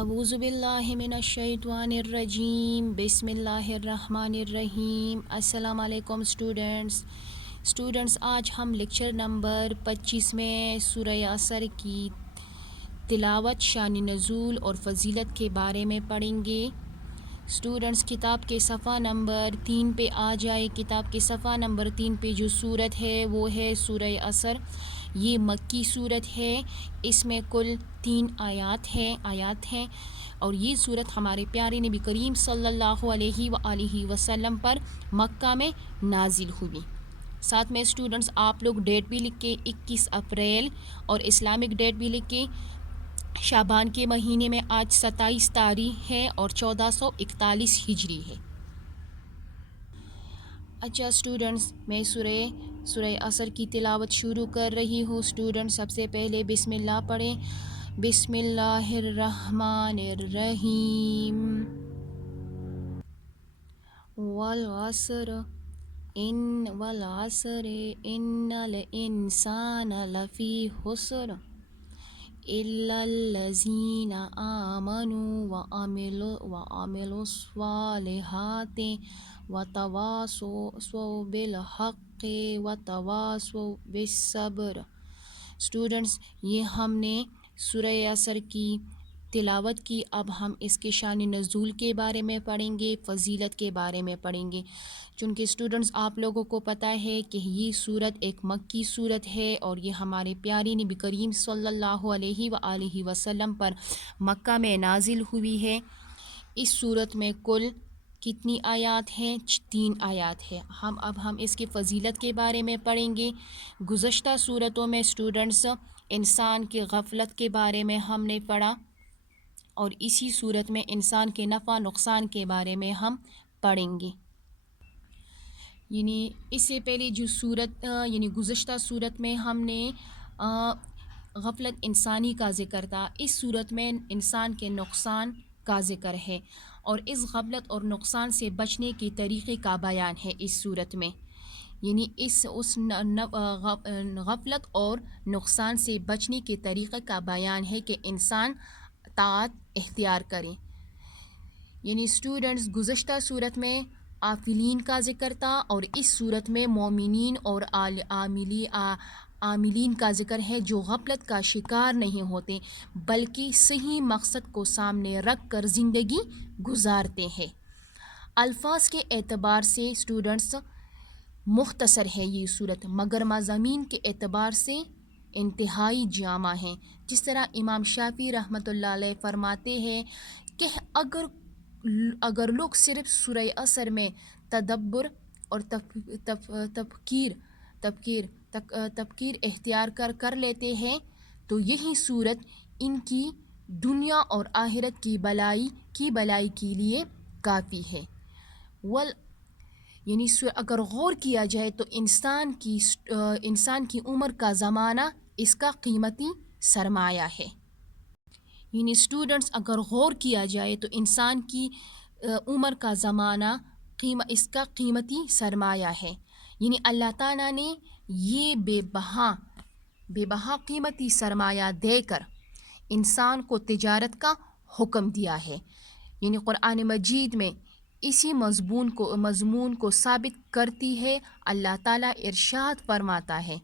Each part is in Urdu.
اعوذ باللہ من الشیطان الرجیم، بسم اللہ الرحمن الرحیم۔ السلام علیکم اسٹوڈنٹس، آج ہم لیکچر نمبر 25 میں سورہ عصر کی تلاوت، شان نزول اور فضیلت کے بارے میں پڑھیں گے۔ اسٹوڈنٹس، کتاب کے صفحہ نمبر 3 پہ آ جائے۔ کتاب کے صفحہ نمبر 3 پہ جو صورت ہے وہ ہے سورہ عصر۔ یہ مکی صورت ہے، اس میں کل 3 آیات ہیں اور یہ صورت ہمارے پیارے نبی کریم صلی اللہ علیہ وآلہ وسلم پر مکہ میں نازل ہوئی۔ ساتھ میں اسٹوڈنٹس آپ لوگ ڈیٹ بھی لکھ کے 21 اپریل اور اسلامک ڈیٹ بھی لکھ کے شعبان کے مہینے میں آج 27 تاریخ ہے اور 1441 ہجری ہے۔ اچھا اسٹوڈنٹس، میں سورہ عصر کی تلاوت شروع کر رہی ہوں۔ اسٹوڈنٹس سب سے پہلے بسم اللہ پڑھیں۔ بسم اللہ الرحمن الرحیم۔ والعصر ان الانسان لفی خسر الا الذین آمنوا وعملوا الصالحات وتواصوا بالحق وتواصوا بالصبر۔ اسٹوڈنٹس، یہ ہم نے سورہ عصر کی تلاوت کی، اب ہم اس کے شان نزول کے بارے میں پڑھیں گے، فضیلت کے بارے میں پڑھیں گے۔ چونکہ اسٹوڈنٹس آپ لوگوں کو پتہ ہے کہ یہ صورت ایک مکی صورت ہے اور یہ ہمارے پیارے نبی کریم صلی اللہ علیہ وآلہ وسلم پر مکہ میں نازل ہوئی ہے۔ اس صورت میں کل کتنی آیات ہیں؟ 3 آیات ہیں۔ اب ہم اس کی فضیلت کے بارے میں پڑھیں گے۔ گزشتہ صورتوں میں اسٹوڈنٹس انسان کی غفلت کے بارے میں ہم نے پڑھا اور اسی صورت میں انسان کے نفع نقصان کے بارے میں ہم پڑھیں گے۔ یعنی اس سے پہلے جو صورت گزشتہ صورت میں ہم نے غفلت انسانی کا ذکر تھا، اس صورت میں انسان کے نقصان کا ذکر ہے اور اس غفلت اور نقصان سے بچنے کے طریقے کا بیان ہے اس صورت میں۔ یعنی اس غفلت اور نقصان سے بچنے کے طریقے کا بیان ہے کہ انسان طاعت اختیار کرے۔ یعنی اسٹوڈنٹس گزشتہ صورت میں عافلین کا ذکر تھا اور اس صورت میں مومنین اور عاملین کا ذکر ہے جو غفلت کا شکار نہیں ہوتے بلکہ صحیح مقصد کو سامنے رکھ کر زندگی گزارتے ہیں۔ الفاظ کے اعتبار سے اسٹوڈنٹس مختصر ہے یہ صورت، مگر مضامین کے اعتبار سے انتہائی جامع ہیں۔ جس طرح امام شافعی رحمۃ اللہ علیہ فرماتے ہیں کہ اگر لوگ صرف سورہ عصر میں تدبر اور تفکیر اختیار کر لیتے ہیں تو یہی صورت ان کی دنیا اور آخرت کی بلائی کے لیے کافی ہے۔ یعنی اگر غور کیا جائے تو انسان کی عمر کا زمانہ اس کا قیمتی سرمایہ ہے۔ یعنی اسٹوڈنٹس اگر غور کیا جائے تو انسان کی عمر کا زمانہ اس کا قیمتی سرمایہ ہے۔ یعنی اللہ تعالیٰ نے یہ بے بہا قیمتی سرمایہ دے کر انسان کو تجارت کا حکم دیا ہے۔ یعنی قرآن مجید میں اسی مضمون کو ثابت کرتی ہے۔ اللہ تعالیٰ ارشاد فرماتا ہے،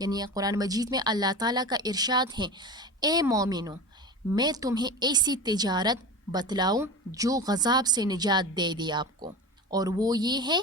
یعنی قرآن مجید میں اللہ تعالیٰ کا ارشاد ہے، اے مومنو میں تمہیں ایسی تجارت بتلاؤں جو غضب سے نجات دے دے آپ کو، اور وہ یہ ہے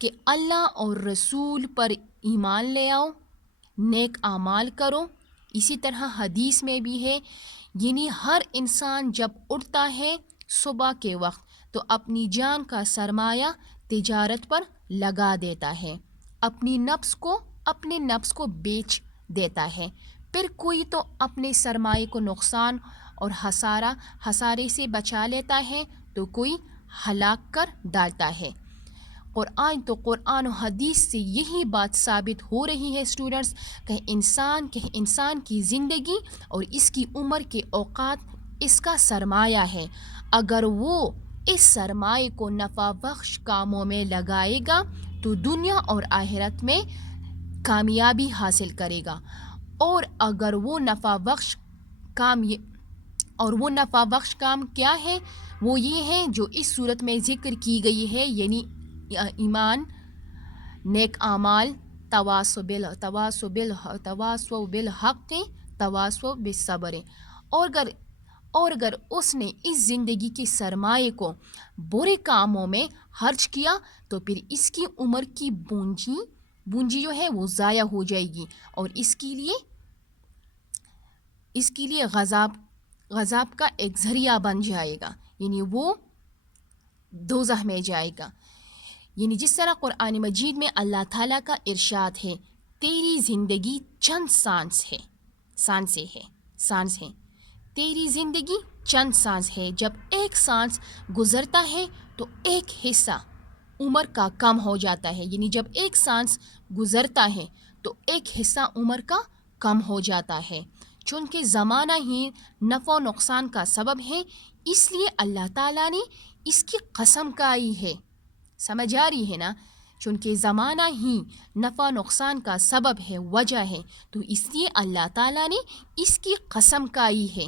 کہ اللہ اور رسول پر ایمان لے آؤ، نیک اعمال کرو۔ اسی طرح حدیث میں بھی ہے، یعنی ہر انسان جب اٹھتا ہے صبح کے وقت تو اپنی جان کا سرمایہ تجارت پر لگا دیتا ہے، اپنے نفس کو بیچ دیتا ہے، پھر کوئی تو اپنے سرمایہ کو نقصان اور خسارے سے بچا لیتا ہے تو کوئی ہلاک کر ڈالتا ہے۔ قرآن و حدیث سے یہی بات ثابت ہو رہی ہے اسٹوڈنٹس کہ انسان کی زندگی اور اس کی عمر کے اوقات اس کا سرمایہ ہے۔ اگر وہ اس سرمایہ کو نفع بخش کاموں میں لگائے گا تو دنیا اور آخرت میں کامیابی حاصل کرے گا، اور اگر وہ نفع بخش کام اور وہ نفع بخش کام کیا ہے؟ وہ یہ ہے جو اس صورت میں ذکر کی گئی ہے، یعنی ایمان، نیک اعمال، تواصو بالحق، تواصو بالصبر۔ اور اگر اس نے اس زندگی کے سرمایے کو برے کاموں میں خرچ کیا تو پھر اس کی عمر کی پونجی جو ہے وہ ضائع ہو جائے گی، اور اس کے لیے غضب کا ایک ذریعہ بن جائے گا، یعنی وہ دوزخ میں جائے گا۔ یعنی جس طرح قرآن مجید میں اللہ تعالیٰ کا ارشاد ہے، تیری زندگی چند سانسیں ہے، تیری زندگی چند سانس ہے، جب ایک سانس گزرتا ہے تو ایک حصہ عمر کا کم ہو جاتا ہے، یعنی جب ایک سانس گزرتا ہے تو ایک حصہ عمر کا کم ہو جاتا ہے۔ چونکہ زمانہ ہی نفع و نقصان کا سبب ہے، اس لیے اللہ تعالیٰ نے اس کی قسم کھائی ہے۔ سمجھ آ رہی ہے نا؟ چونکہ زمانہ ہی نفع نقصان کا سبب ہے، وجہ ہے، تو اس لیے اللہ تعالیٰ نے اس کی قسم کھائی ہے۔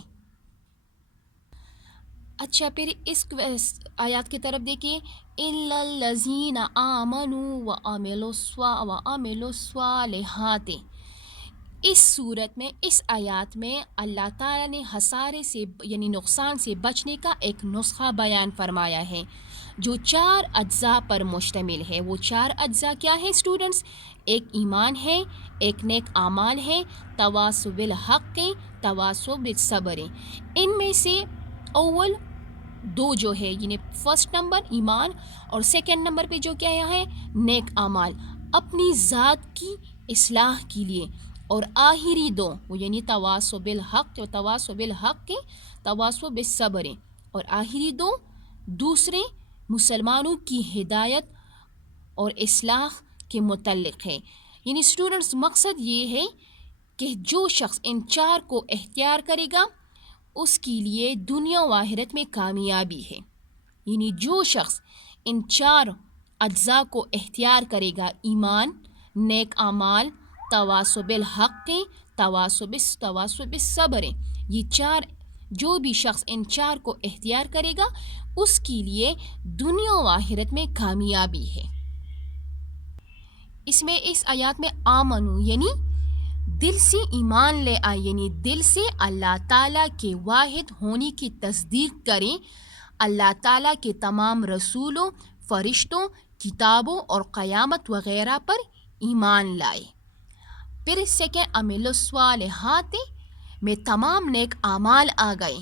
اچھا، پھر اس آیات کی طرف دیکھیے، إِلَّا الَّذِينَ آمَنُوا وَعَمِلُوا الصَّالِحَاتِ۔ اس صورت میں، اس آیات میں اللہ تعالیٰ نے خسارے سے یعنی نقصان سے بچنے کا ایک نسخہ بیان فرمایا ہے جو 4 اجزاء پر مشتمل ہے۔ وہ 4 اجزاء کیا ہے اسٹوڈنٹس؟ ایک ایمان ہے، ایک نیک اعمال ہے، تواصو بالحق، تواصو بالصبر۔ ان میں سے اول 2 جو ہے، یعنی فرسٹ نمبر ایمان اور سیکنڈ نمبر پہ جو کیا ہے نیک اعمال، اپنی ذات کی اصلاح کے لیے، اور آخری 2 وہ یعنی تواصو بالحق و تواصو بالحق، تواصو بالصبر، اور آخری 2 دوسرے مسلمانوں کی ہدایت اور اصلاح کے متعلق ہے۔ یعنی اسٹوڈنٹس مقصد یہ ہے کہ جو شخص ان 4 کو اختیار کرے گا اس کے لیے دنیا و آخرت میں کامیابی ہے۔ یعنی جو شخص ان 4 اجزاء کو اختیار کرے گا، ایمان، نیک اعمال، تواصو بالحق، تواصو بالصبر، یہ 4 جو بھی شخص ان 4 کو اختیار کرے گا اس کے لیے دنیا و آخرت میں کامیابی ہے۔ اس میں اس آیات میں آمنو یعنی دل سے ایمان لے آئے، یعنی دل سے اللہ تعالیٰ کے واحد ہونے کی تصدیق کریں، اللہ تعالیٰ کے تمام رسولوں، فرشتوں، کتابوں اور قیامت وغیرہ پر ایمان لائے۔ پھر سیکنڈ عمل الصالحات میں تمام نیک اعمال آ گئے۔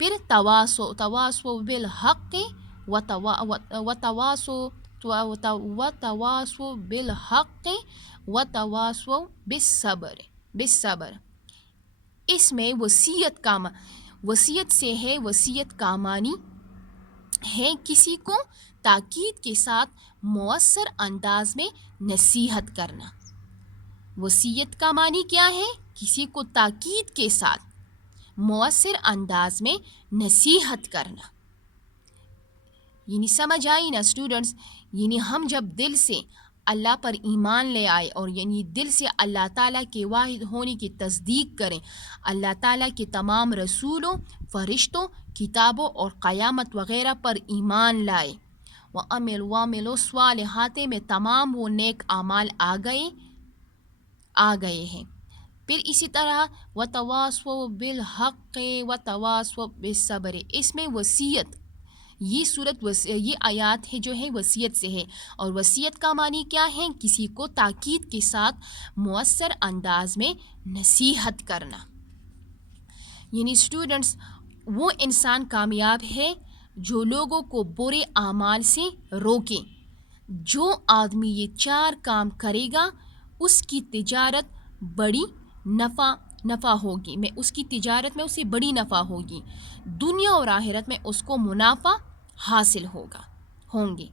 پھر تواصو بالحق و تواصو بالحق و تواصو بالصبر۔ اس میں وصیت سے ہے، وصیت کا معنی ہے کسی کو تاکید کے ساتھ مؤثر انداز میں نصیحت کرنا۔ وصیت کا معنی کیا ہے؟ کسی کو تاکید کے ساتھ مؤثر انداز میں نصیحت کرنا۔ یعنی سمجھ آئی نا اسٹوڈنٹس؟ یعنی ہم جب دل سے اللہ پر ایمان لے آئے اور یعنی دل سے اللہ تعالیٰ کے واحد ہونے کی تصدیق کریں، اللہ تعالیٰ کے تمام رسولوں، فرشتوں، کتابوں اور قیامت وغیرہ پر ایمان لائے، وَعَمِلُوا الصَّالِحَاتِ میں تمام وہ نیک اعمال آ گئے ہیں۔ پھر اسی طرح وَتَوَاصَوْا بِالْحَقِّ وَتَوَاصَوْا بِالصَّبْرِ، اس میں وصیت، یہ آیات ہے جو ہے وصیت سے ہے، اور وصیت کا معنی کیا ہے؟ کسی کو تاکید کے ساتھ مؤثر انداز میں نصیحت کرنا۔ یعنی اسٹوڈنٹس وہ انسان کامیاب ہے جو لوگوں کو برے اعمال سے روکے۔ جو آدمی یہ 4 کام کرے گا اس کی تجارت بڑی نفع ہوگی، اس کی تجارت میں اسے بڑی نفع ہوگی، دنیا اور آخرت میں اس کو منافع حاصل ہوں گے۔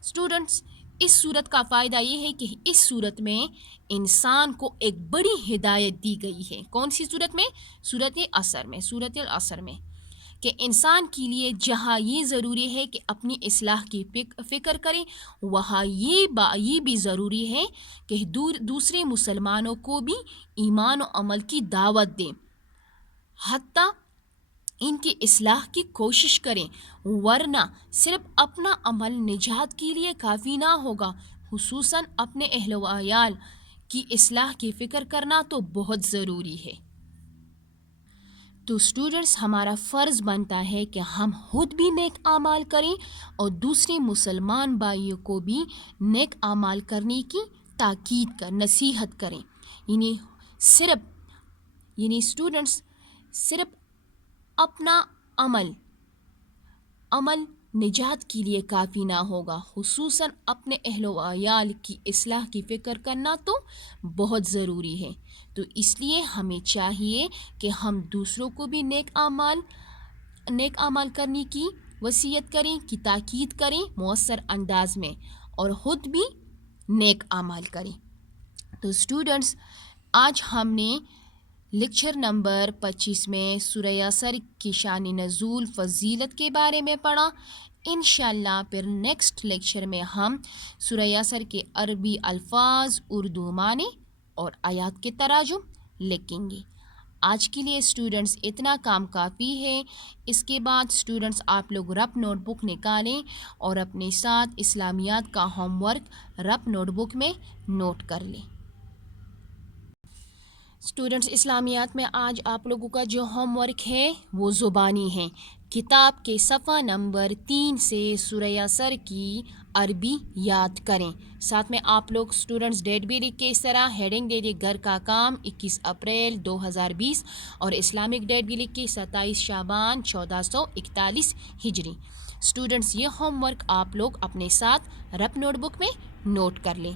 اسٹوڈنٹس اس صورت کا فائدہ یہ ہے کہ اس صورت میں انسان کو ایک بڑی ہدایت دی گئی ہے۔ کون سی صورت میں؟ سورۃ العصر میں، کہ انسان کے لیے جہاں یہ ضروری ہے کہ اپنی اصلاح کی فکر کرے، وہاں یہ بھی ضروری ہے کہ دوسرے مسلمانوں کو بھی ایمان و عمل کی دعوت دیں، حتیٰ ان کی اصلاح کی کوشش کریں، ورنہ صرف اپنا عمل نجات کے لیے کافی نہ ہوگا، خصوصاً اپنے اہل و عیال کی اصلاح کی فکر کرنا تو بہت ضروری ہے۔ تو اسٹوڈنٹس، ہمارا فرض بنتا ہے کہ ہم خود بھی نیک اعمال کریں اور دوسرے مسلمان بھائیوں کو بھی نیک اعمال کرنے کی تاکید نصیحت کریں۔ اسٹوڈنٹس صرف اپنا عمل نجات کے لیے کافی نہ ہوگا، خصوصاً اپنے اہل و عیال کی اصلاح کی فکر کرنا تو بہت ضروری ہے۔ تو اس لیے ہمیں چاہیے کہ ہم دوسروں کو بھی نیک اعمال کرنے کی وصیت کریں، کی تاکید کریں مؤثر انداز میں، اور خود بھی نیک اعمال کریں۔ تو اسٹوڈنٹس، آج ہم نے لیکچر نمبر 25 میں سورہ یاسر کی شان نزول فضیلت کے بارے میں پڑھا۔ انشاءاللہ پھر نیکسٹ لیکچر میں ہم سورہ یاسر کے عربی الفاظ، اردو معنی اور آیات کے تراجم لکھیں گے۔ آج کے لیے اسٹوڈنٹس اتنا کام کافی ہے۔ اس کے بعد اسٹوڈنٹس آپ لوگ رپ نوٹ بک نکالیں اور اپنے ساتھ اسلامیات کا ہوم ورک رپ نوٹ بک میں نوٹ کر لیں۔ اسٹوڈنٹس، اسلامیات میں آج آپ لوگوں کا جو ہوم ورک ہے وہ زبانی ہے۔ کتاب کے صفحہ نمبر 3 سے سورہ یاسر کی عربی یاد کریں۔ ساتھ میں آپ لوگ اسٹوڈنٹس ڈیٹ بھی لکھ کے اس طرح ہیڈنگ دے دیں گھر کا کام 21 اپریل 2020، اور اسلامک ڈیٹ بھی لکھ کے 27 شعبان 1441 ہجری۔ اسٹوڈنٹس، یہ ہوم ورک آپ لوگ اپنے ساتھ رپ نوٹ بک میں نوٹ کر لیں۔